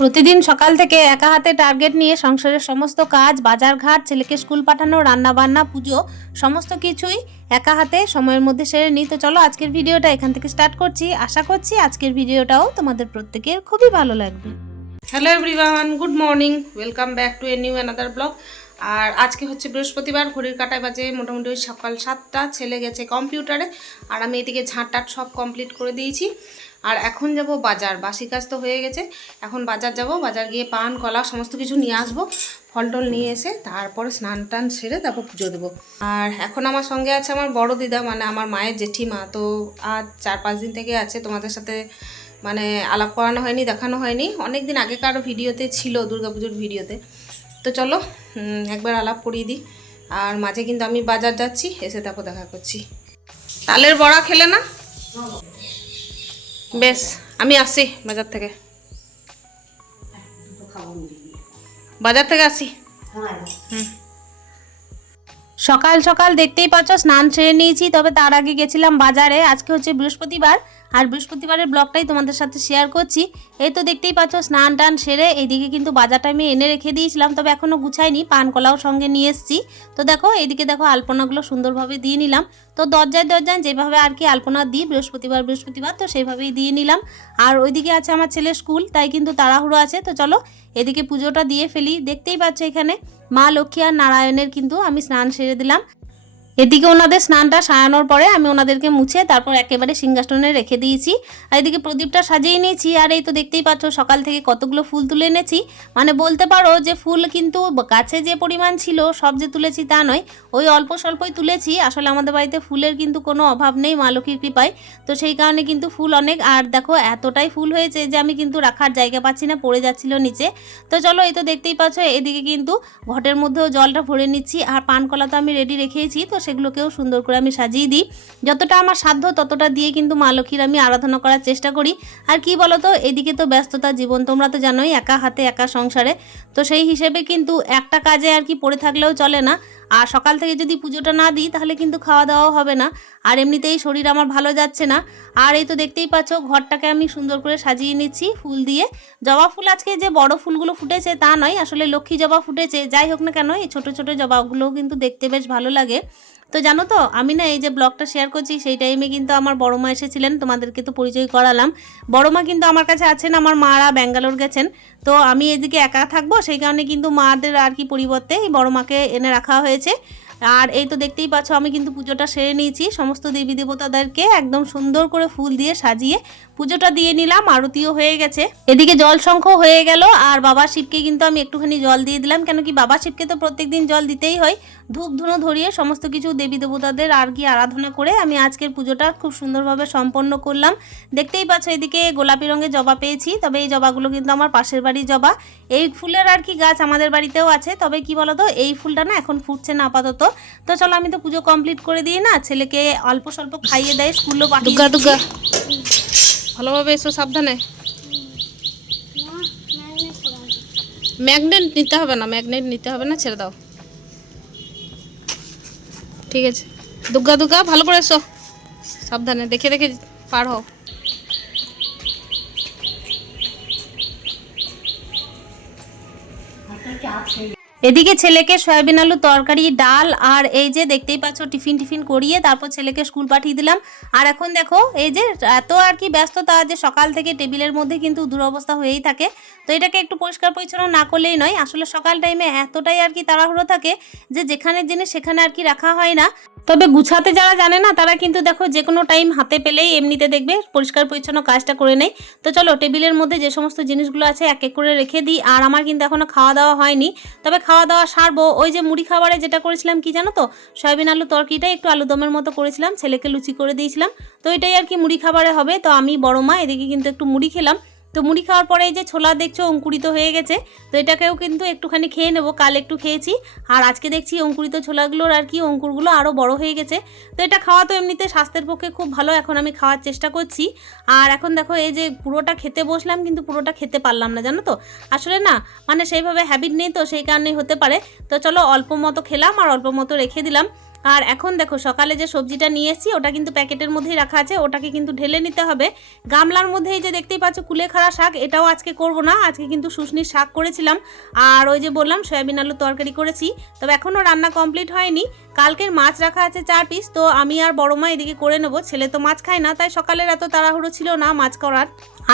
প্রতিদিন সকাল থেকে একা হাতে টার্গেট নিয়ে সংসারের সমস্ত কাজ, বাজারঘাট, ছেলেকে স্কুল পাঠানো রান্না বান্না পুজো, সমস্ত কিছুই একা হাতে সময়ের মধ্যে সেরে নিই। তো চলো আজকের ভিডিওটা এখান থেকে স্টার্ট করছি। আশা করছি আজকের ভিডিওটাও তোমাদের প্রত্যেকের খুবই ভালো লাগবে। Hello everyone good morning welcome back to a new another blog আর আজকে হচ্ছে বৃহস্পতিবার, ঘড়ির কাটায় বাজে মোটামুটি ওই সকাল সাতটা, ছেলে গেছে কম্পিউটারে আর আমি এদিকে ঝাঁটটাট সব কমপ্লিট করে দিয়েছি। আর এখন যাব বাজার। বাসি কাজ তো হয়ে গেছে। এখন বাজার যাব, বাজার গিয়ে পান, কলা সমস্ত কিছু নিয়ে আসব। ফল টল নিয়ে এসে তারপরে স্নান টান সেরে তারপর পুজো দেবো। আর এখন আমার সঙ্গে আছে আমার বড় দিদা মানে আমার মায়ের জেঠিমা। তো আজ চার পাঁচ দিন থেকে আছে, তোমাদের সাথে মানে আলাপ করানো হয়নি, দেখানো হয়নি। অনেক দিন আগেকার ভিডিওতে ছিল, দুর্গাপুজোর ভিডিওতে। তো চলো একবার আলাপ করিয়ে দিই। আর মাঝে কিন্তু আমি বাজার যাচ্ছি, এসে তারপর দেখা করছি। তালের বড়া খেলে না? বেশ, আমি আসি বাজার থেকে। বাজার থেকে আসি? হুম। সকাল সকাল দেখতেই পাচ্ছ, স্নান সেরে নিয়েছি, তবে তার আগে গেছিলাম বাজারে। আজকে হচ্ছে বৃহস্পতিবার আর বৃহস্পতিবারের ব্লগটাই তোমাদের সাথে শেয়ার করছি। এই তো দেখতেই পাচ্ছ, স্নান টান সেরে এইদিকে কিন্তু বাজারটা আমি এনে রেখে দিয়েছিলাম, তবে এখনও গুছাইনি, পান কলাও সঙ্গে নিয়ে এসেছি। তো দেখো, এইদিকে দেখো আলপনাগুলো সুন্দরভাবে দিয়ে নিলাম। তো দরজায় দরজায় যেভাবে আর কি আলপনা দিই, বৃহস্পতিবার বৃহস্পতিবার, তো সেইভাবেই দিয়ে নিলাম। আর ওইদিকে আছে আমার ছেলের স্কুল, তাই কিন্তু তাড়াহুড়ো আছে। তো চলো, এদিকে পুজোটা দিয়ে ফেলি। দেখতেই পাচ্ছ এখানে মা লক্ষ্মী আর নারায়ণের কিন্তু আমি স্নান সেরে দিলাম। এদিকে ওনাদের স্নানটা সারানোর পরে আমি ওনাদেরকে মুছে তারপর একেবারে সিংহাসনে রেখে দিয়েছি। আর এদিকে প্রদীপটা সাজিয়ে নিয়েছি। আর এই তো দেখতেই পাচ্ছ, সকাল থেকে কতগুলো ফুল তুলে এনেছি। মানে বলতে পারো যে ফুল কিন্তু গাছে যে পরিমাণ ছিল, সব যে তুলেছি তা নয়। ওই অল্প স্বল্পই তুলেছি। আসলে আমাদের বাড়িতে ফুলের কিন্তু কোনো অভাব নেই, মা লক্ষ্মীর কৃপায়। তো সেই কারণে কিন্তু ফুল অনেক। আর দেখো, এতটাই ফুল হয়েছে যে আমি কিন্তু রাখার জায়গা পাচ্ছি না, পড়ে যাচ্ছিল নিচে। তো চলো, এই তো দেখতেই পাচ্ছ, এদিকে কিন্তু ঘটের মধ্যেও জলটা ভরে নিচ্ছি। আর পান কলা তো আমি রেডি রেখেছি তো সেগুলোকেও সুন্দর করে আমি সাজিয়ে দিই। যতটা আমার সাধ্য ততটা দিয়ে কিন্তু মা লক্ষ্মীর আমি আরাধনা করার চেষ্টা করি। আর কি বলো তো এদিকে তো ব্যস্ততা জীবন, তোমরা তো জানোই একা হাতে একা সংসারে। তো সেই হিসেবে কিন্তু একটা কাজে আর কি পড়ে থাকলেও চলে না। আর সকাল থেকে যদি পুজোটা না দিই, তাহলে কিন্তু খাওয়া দাওয়াও হবে না। আর এমনিতেই শরীর আমার ভালো যাচ্ছে না। আর এই তো দেখতেই পাচ্ছ, ঘরটাকে আমি সুন্দর করে সাজিয়ে নিচ্ছি ফুল দিয়ে। জবা ফুল আজকে যে বড় ফুলগুলো ফুটেছে তা নয়, আসলে লক্ষ্মী জবা ফুটেছে। যাই হোক না কেন, এই ছোট ছোট জবাগুলোও কিন্তু দেখতে বেশ ভালো লাগে। তো জানো তো, আমি না এই যে ব্লগটা শেয়ার করছি, সেই টাইমে কিন্তু আমার বড় মা এসেছিলেন, তোমাদেরকে তো পরিচয় করালাম। বড় মা কিন্তু আমার কাছে আছেন, আমার মারা ব্যাঙ্গালোর গেছেন। তো আমি এদিকে একা থাকব, সেই কারণে কিন্তু মাদের আর কি পরিবর্তে এই বড় মাকে এনে রাখা হয়েছে। আর এই তো দেখতেই পাচ্ছ, আমি কিন্তু পুজোটা সেরে নিয়েছি, সমস্ত দেবী দেবতাদেরকে একদম সুন্দর করে ফুল দিয়ে সাজিয়ে পুজোটা দিয়ে নিলাম আরতিও হয়ে গেছে। এদিকে জল শঙ্খ হয়ে গেল আর বাবা শিবকে কিন্তু আমি একটুখানি জল দিয়ে দিলাম কেন কি বাবা শিবকে তো প্রত্যেকদিন জল দিতেই হয়। ধূপ ধুনো ধরিয়ে সমস্ত কিছু দেবী দেবতাদের আর কি আরাধনা করে আমি আজকের পুজোটা খুব সুন্দরভাবে সম্পন্ন করলাম। দেখতেই পাচ্ছ এদিকে গোলাপি রঙের জবা পেয়েছি তবে এই জবাগুলো কিন্তু আমার পাশের বাড়ির জবা। এই ফুলের আর কি গাছ আমাদের বাড়িতেও আছে তবে কি বলতো এই ফুলটা না এখন ফুটছে না আপাতত। তো চলো আমি তো পুজো কমপ্লিট করে দিই না ছেলেকে অল্প স্বল্প খাইয়ে দেয় স্কুলও পাঠিয়ে দুর্গা দুর্গা ভালোভাবে এসো, সাবধানে। ম্যাগনেট নিতে হবে না, ম্যাগনেট নিতে হবে না, ছেড়ে দাও। ঠিক আছে। দুর্গা দুর্গা ভালো করে এসো। সাবধানে, দেখে দেখে পার হও। এদিকে ছেলেকে সয়াবিন আলু তরকারি, ডাল আর এই যে দেখতেই পাচ্ছ টিফিন টিফিন করিয়ে তারপর ছেলেকে স্কুল পাঠিয়ে দিলাম। আর এখন দেখো, এই যে এত আর কি ব্যস্ততা যে সকাল থেকে টেবিলের মধ্যে কিন্তু দুরবস্থা হয়েই থাকে। তো এটাকে একটু পরিষ্কার পরিচ্ছন্ন না করলেই নয়, আসলে সকাল টাইমে এতটাই আর কি তাড়াহুড়ো থাকে যে যেখানে জিনিস সেখানে আর কি রাখা হয় না। তবে গুছাতে যারা জানে না, তারা কিন্তু দেখো যে কোনো টাইম হাতে পেলেই এমনিতে দেখবে, পরিষ্কার পরিচ্ছন্ন কাজটা করে নেয় তো চলো টেবিলের মধ্যে যে সমস্ত জিনিসগুলো আছে এক এক করে রেখে দিই, আর আমার কিন্তু এখনও খাওয়া দাওয়া হয়নি। তবে খাওয়া দাওয়া সারবো। ওই যে মুড়ি খাবারে যেটা করেছিলাম কি জানো তো, সয়াবিন আলু তরকিটা একটু আলু দমের মতো করেছিলাম, ছেলেকে লুচি করে দিয়েছিলাম। তো এটাই আর কি মুড়ি খাবারে হবে। তো আমি বড় মা, এদিকে কিন্তু একটু মুড়ি খেলাম। তো মুড়ি খাওয়ার পরে এই যে ছোলা দেখছ, অঙ্কুরিত হয়ে গেছে। তো এটাকেও কিন্তু একটুখানি খেয়ে নেব, কাল একটু খেয়েছি। আর আজকে দেখছি অঙ্কুরিত ছোলাগুলোর আর কি অঙ্কুরগুলো আরও বড় হয়ে গেছে। তো এটা খাওয়া তো এমনিতে স্বাস্থ্যের পক্ষে খুব ভালো, এখন আমি খাওয়ার চেষ্টা করছি। আর এখন দেখো এই যে পুরোটা খেতে বসলাম, কিন্তু পুরোটা খেতে পারলাম না, জানো তো? আসলে না মানে সেইভাবে হ্যাবিট নেই তো, সেই কারণেই হতে পারে। তো চলো অল্প মতো খেলাম আর অল্প মতো রেখে দিলাম। আর এখন দেখো, সকালে যে সবজিটা নিয়ে এসেছি ওটা কিন্তু প্যাকেটের মধ্যেই রাখা আছে, ওটাকে কিন্তু ঢেলে নিতে হবে। গামলার মধ্যে এই যে দেখতেই পাচ্ছ, কুলেখাড়া শাক, এটাও আজকে করব না, আজকে কিন্তু শুশনির শাক করেছিলাম। আর ওই যে বললাম, সয়াবিন আলু তরকারি করেছি, তবে এখনও রান্না কমপ্লিট হয়নি। কালকের মাছ রাখা আছে চার পিস তো আমি আর বড় মা এদিকে করে নেব। ছেলে তো মাছ খায় না, তাই সকালের এত তাড়াহুড়ো ছিল না মাছ করার।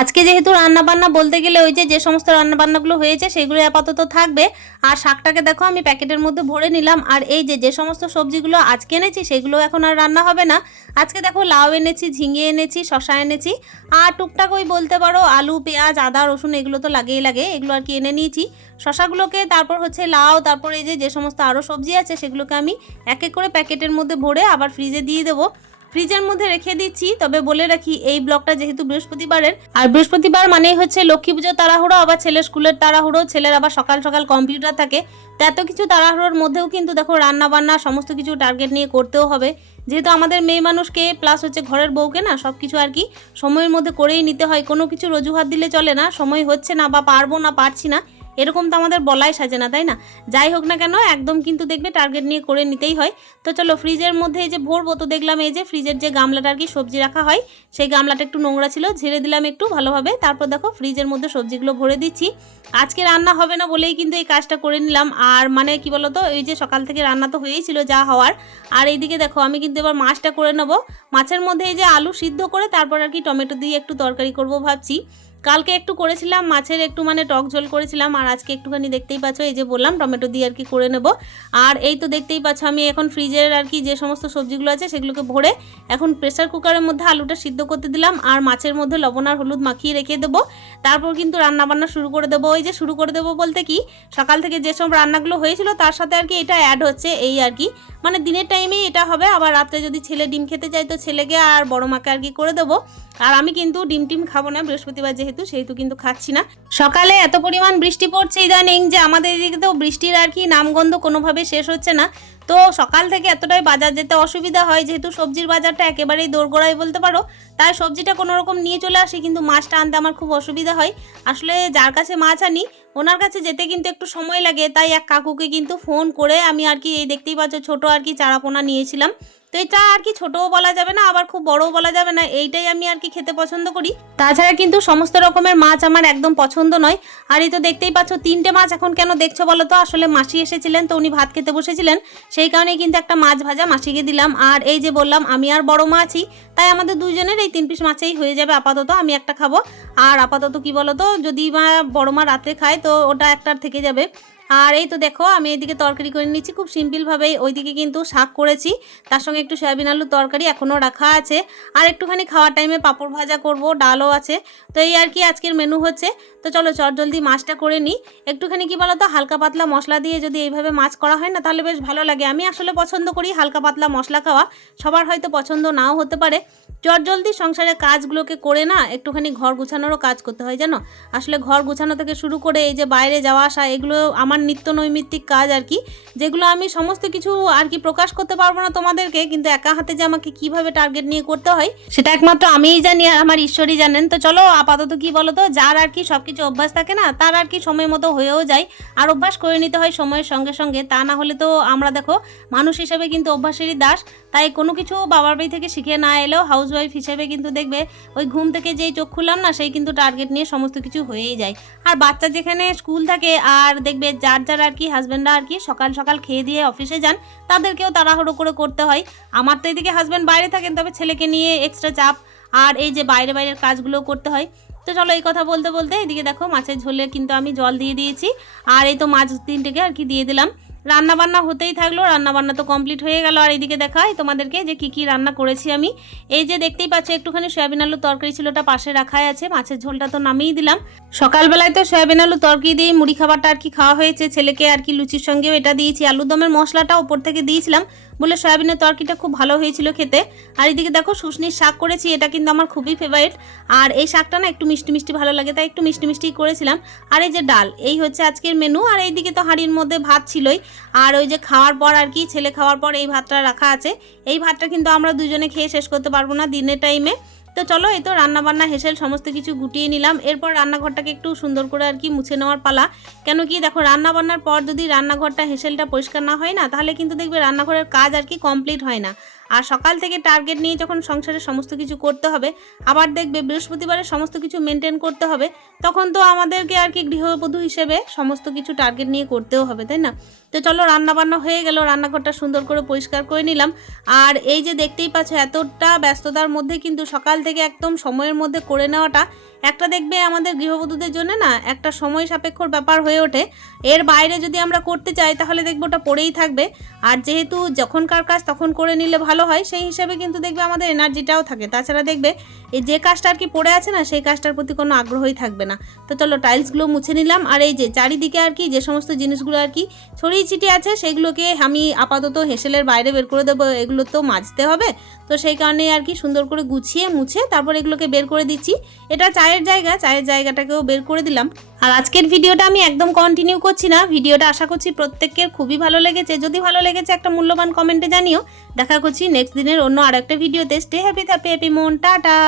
আজকে যেহেতু রান্না বান্না বলতে গেলে ওই যে যে সমস্ত রান্না বান্নাগুলো হয়েছে সেগুলো আপাতত থাকবে। আর শাকটাকে দেখো, আমি প্যাকেটের মধ্যে ভরে নিলাম। আর এই যে যে সমস্ত সবজিগুলো আজকে এনেছি, সেগুলো এখন আর রান্না হবে না। আজকে দেখো, লাউ এনেছি, ঝিঙে এনেছি শশা এনেছি। আর টুকটাক ওই বলতে পারো, আলু, পেঁয়াজ, আদা, রসুন, এগুলো তো লাগেই লাগে, এগুলো আর কি এনে নিয়েছি। শশাগুলোকে তারপর হচ্ছে লাউ, তারপর এই যে যে সমস্ত আরও সবজি আছে, সেগুলোকে আমি এক এক করে প্যাকেটের মধ্যে ভরে আবার ফ্রিজে দিয়ে দেবো। ফ্রিজের মধ্যে রেখে দিচ্ছি, তবে বলে রাখি, এই ব্লগটা যেহেতু বৃহস্পতিবারের, আর বৃহস্পতিবার মানেই হচ্ছে লক্ষ্মী পুজোর তাড়াহুড়ো, আবার ছেলের স্কুলের তাড়াহুড়ো, ছেলের আবার সকাল সকাল কম্পিউটার থাকে। তো এত কিছু তাড়াহুড়োর মধ্যেও কিন্তু দেখো রান্না বান্না সমস্ত কিছু টার্গেট নিয়ে করতেও হবে। যেহেতু আমাদের মেয়ে মানুষকে, প্লাস হচ্ছে ঘরের বউকে না সব কিছু আর কি সময়ের মধ্যে করেই নিতে হয়। কোনো কিছু রজুহাত দিলে চলে না, সময় হচ্ছে না বা পারব না, পারছি না। এরকম তো আমাদের বলাই সাজে না, তাই না? যাই হোক না কেন, একদম কিন্তু দেখবে টার্গেট নিয়ে করে নিতেই হয়। তো চলো ফ্রিজের মধ্যে এই যে ভরবো, তো দেখলাম এই যে ফ্রিজের যে গামলাটা আর কি সবজি রাখা হয়, সেই গামলাটা একটু নোংরা ছিল, ঝেড়ে দিলাম একটু ভালোভাবে। তারপর দেখো ফ্রিজের মধ্যে সবজিগুলো ভরে দিচ্ছি। আজকে রান্না হবে না বলেই কিন্তু এই কাজটা করে নিলাম। আর মানে কি বলতো, এই যে সকাল থেকে রান্না তো হয়েই ছিল যা হওয়ার। আর এইদিকে দেখো, আমি কিন্তু এবার মাছটা করে নেব। মাছের মধ্যে এই যে আলু সিদ্ধ করে তারপর আর কি টমেটো দিয়ে একটু তরকারি করব ভাবছি। কালকে একটু করেছিলাম, মাছের একটু মানে টক ঝোল করেছিলাম, আর আজকে একটুখানি দেখতেই পাচ্ছ এই যে বললাম, টমেটো দিয়ে আর কি করে নেব। আর এই তো দেখতেই পাচ্ছ আমি এখন ফ্রিজের আর কি যে সমস্ত সবজিগুলো আছে সেগুলোকে ভরে এখন প্রেসার কুকারের মধ্যে আলুটা সিদ্ধ করতে দিলাম, আর মাছের মধ্যে লবণ আর হলুদ মাখিয়ে রেখে দেবো। তারপর কিন্তু রান্না বান্না শুরু করে দেবো। ওই যে শুরু করে দেবো বলতে কি, সকাল থেকে যেসব রান্নাগুলো হয়েছিল তার সাথে আর কি এটা অ্যাড হচ্ছে এই আর কি। মানে দিনের টাইমেই এটা হবে, আবার রাত্রে যদি ছেলে ডিম খেতে চায় তো ছেলেকে আর বড় মাকে আর কি করে দেবো। আর আমি কিন্তু ডিম টিম খাব না, বৃহস্পতিবার যেহেতু সেহেতু কিন্তু খাচ্ছি না। সকালে এত পরিমাণ বৃষ্টি পড়ছে ইদানিং যে আমাদের এদিকে তো বৃষ্টির আর কি নামগন্ধ কোনোভাবে শেষ হচ্ছে না। তো সকাল থেকে এতটাই বাজার যেতে অসুবিধা হয়, যেহেতু সবজির বাজারটা একেবারেই দোরগোড়ায় বলতে পারো। তাই সবজিটা কোনো রকম নিয়ে চলে আসি, কিন্তু মাছটা আনতে আমার খুব অসুবিধা হয়। আসলে যার কাছে মাছ আনি, ওনার কাছে যেতে কিন্তু একটু সময় লাগে। তাই এক কাকুকে কিন্তু ফোন করে আমি আর কি এই দেখতেই পাচ্ছ ছোটো আর কি চারাপোনা নিয়েছিলাম। তো এটা আর কি ছোটও বলা যাবে না, আবার খুব বড়ও বলা যাবে না, এইটাই আমি আর কি খেতে পছন্দ করি। তাছাড়া কিন্তু সমস্ত রকমের মাছ আমার একদম পছন্দ নয়। আর এই তো দেখতেই পাচ্ছ, তিনটে মাছ এখন কেন দেখছ বলো তো? আসলে মাসি এসেছিলেন তো উনি ভাত খেতে বসেছিলেন। সেই কারণে কিন্তু একটা মাছ ভাজা মাসিকে দিলাম। আর এই যে বললাম, আমি আর বড় মা আছি তাই আমাদের দুজনের এই তিন পিস মাছেই হয়ে যাবে আপাতত, আমি একটা খাব। আর আপাতত কি বলো তো, যদি মা বড় মা রাতে খায় তো ওটা একটার থেকে যাবে। আর এই তো দেখো, আমি এইদিকে তরকারি করে নিচ্ছি। খুব সিম্পলভাবেই ওইদিকে কিন্তু শাক করেছি। তার সঙ্গে একটু সয়াবিন আলুর তরকারি এখনও রাখা আছে। আর একটুখানি খাওয়ার টাইমে পাঁপড় ভাজা করব, ডালও আছে। তো এই আর কি আজকের মেনু হচ্ছে। তো চলো, চট জলদি মাছটা করে নিই। একটুখানি কি বলো তো হালকা পাতলা মশলা দিয়ে যদি এইভাবে মাছ করা হয় না, তাহলে বেশ ভালো লাগে। আমি আসলে পছন্দ করি হালকা পাতলা মশলা খাওয়া। সবার হয়তো পছন্দ নাও হতে পারে। চট জলদি সংসারের কাজগুলোকে করে না, একটুখানি ঘর গুছানোরও কাজ করতে হয়, জানো? আসলে ঘর গুছানো থেকে শুরু করে এই যে বাইরে যাওয়া আসা, এগুলো আমার নিত্য নৈমিত্তিক কাজ আর কি, যেগুলো আমি সমস্ত কিছু আর কি প্রকাশ করতে পারব না তোমাদেরকে, কিন্তু একা হাতে যে আমাকে কীভাবে টার্গেট নিয়ে করতে হয়, সেটা একমাত্র আমিই জানি আর আমার ঈশ্বরই জানেন। তো চলো, আপাতত কি বলো তো যার আর কি সব কিছু অভ্যাস থাকে না, তার আর কি সময় মতো হয়েও যায়, আর অভ্যাস করে নিতে হয় সময়ের সঙ্গে সঙ্গে, তা না হলে তো আমরা দেখো, মানুষ হিসেবে কিন্তু অভ্যাসেরই দাস, তাই কোনো কিছু বাবার বাড়ি থেকে শিখে না এলেও হাউস ওয়াইফ হিসেবে কিন্তু দেখবে ওই ঘুম থেকে যেই চোখ খুললাম না, সেই কিন্তু টার্গেট নিয়ে সমস্ত কিছু হয়েই যায়। আর বাচ্চা যেখানে স্কুল থাকে আর দেখবে যার যার আর কি হাজব্যান্ডরা আর কি সকাল সকাল খেয়ে দিয়ে অফিসে যান, তাদেরকেও তাড়াহুড়ো করে করতে হয়। আমার তো এদিকে হাজব্যান্ড বাইরে থাকেন, তবে ছেলেকে নিয়ে এক্সট্রা চাপ আর এই যে বাইরে বাইরের কাজগুলোও করতে হয়। তো চলো এই কথা বলতে বলতে এদিকে দেখো মাছের ঝোলে কিন্তু আমি জল দিয়ে দিয়েছি। আর এই তো মাছ তিনটেকে আর কি দিয়ে দিলাম। রান্না বান্না হতেই থাকল, রান্নাবান্না তো কমপ্লিট হয়ে গেল। আর এইদিকে দেখাই তোমাদেরকে যে কি কি রান্না করেছি আমি। এই যে দেখতেই পাচ্ছ, একটুখানি সয়াবিন আলু তরকারি ছিল, ওটা পাশে রাখাই আছে, মাছের ঝোলটা তো নামিয়ে দিলাম। সকালবেলায় তো সয়াবিন আলু তরকারি দিয়ে মুড়ি খাবারটা আর কি খাওয়া হয়েছে, ছেলেকে আর কি লুচির সঙ্গেও এটা দিয়েছি। আলুর দমের মশলাটা ওপর থেকে দিয়েছিলাম। বলে সয়াবিনের তরকারিটা খুব ভালো হয়েছিল খেতে। আর এদিকে দেখো শুশনির শাক করেছি, এটা কিন্তু আমার খুবই ফেভারিট আর এই শাকটা না একটু মিষ্টি মিষ্টি ভালো লাগে, তাই একটু মিষ্টি মিষ্টি করেছিলাম। আর এই যে ডাল, এই হচ্ছে আজকের মেনু আর এইদিকে তো হাঁড়ির মধ্যে ভাত ছিলই। আর ওই যে খাওয়ার পর আর কি, ছেলে খাওয়ার পর এই ভাতটা রাখা আছে। এই ভাতটা কিন্তু আমরা দুজনে খেয়ে শেষ করতে পারব না দিনের টাইমে তো চলো, এই তো রান্নাবান্না হেসেল সমস্ত কিছু গুটিয়ে নিলাম। এরপর রান্নাঘরটাকে একটু সুন্দর করে আর কি মুছে নেওয়ার পালা। কেন কি দেখো রান্না বান্নার পর যদি রান্নাঘরটা হেসেলটা পরিষ্কার না হয় না, তাহলে কিন্তু দেখবে রান্নাঘরের কাজ আর কি কমপ্লিট হয় না। আর সকাল থেকে টার্গেট নিয়ে যখন সংসারে সমস্ত কিছু করতে হবে, আবার দেখবে বৃহস্পতিবারে সমস্ত কিছু মেনটেন করতে হবে, তখন তো আমাদেরকে আর কি গৃহবধূ হিসেবে সমস্ত কিছু টার্গেট নিয়ে করতেও হবে, তাই না? তো চলো রান্না বান্না হয়ে গেল, রান্নাঘরটা সুন্দর করে পরিষ্কার করে নিলাম। আর এই যে দেখতেই পাচ্ছ, এতটা ব্যস্ততার মধ্যে কিন্তু সকাল থেকে একদম সময়ের মধ্যে করে নেওয়াটা একটা দেখবে আমাদের গৃহবধূদের জন্য না একটা সময় সাপেক্ষর ব্যাপার হয়ে ওঠে। এর বাইরে যদি আমরা করতে চাই, তাহলে দেখব ওটা পড়েই থাকবে। আর যেহেতু যখনকার কাজ তখন করে নিলে ভালো হয়, সেই হিসাবে কিন্তু দেখবে আমাদের এনার্জিটাও থাকে। তাছাড়া দেখবে এই যে কাজটা আর কি পড়ে আছে না, সেই কাজটার প্রতি কোনো আগ্রহই থাকবে না। তো চলো টাইলসগুলো মুছে নিলাম, আর এই যে চারিদিকে আর কি যে সমস্ত জিনিসগুলো আর কি ছড়িয়ে ছিটিয়ে আছে, সেগুলোকে আমি আপাতত হেসেলের বাইরে বের করে দেবো, এগুলো তো মাজতে হবে। তো সেই কারণে আর কি সুন্দর করে গুছিয়ে মুছে তারপর এগুলোকে বের করে দিচ্ছি। এটা চায়ের জায়গা, চায়ের জায়গাটাকেও বের করে দিলাম। আর আজকের ভিডিওটা আমি একদম কন্টিনিউ করছি না, ভিডিওটা আশা করছি প্রত্যেকের খুবই ভালো লেগেছে। যদি ভালো লেগেছে একটা মূল্যবান কমেন্টে জানিও। দেখা করছি নেক্সট দিনের অন্য আরেকটা ভিডিওতে স্টে হ্যাপি থাপি হ্যাপি মন টাটা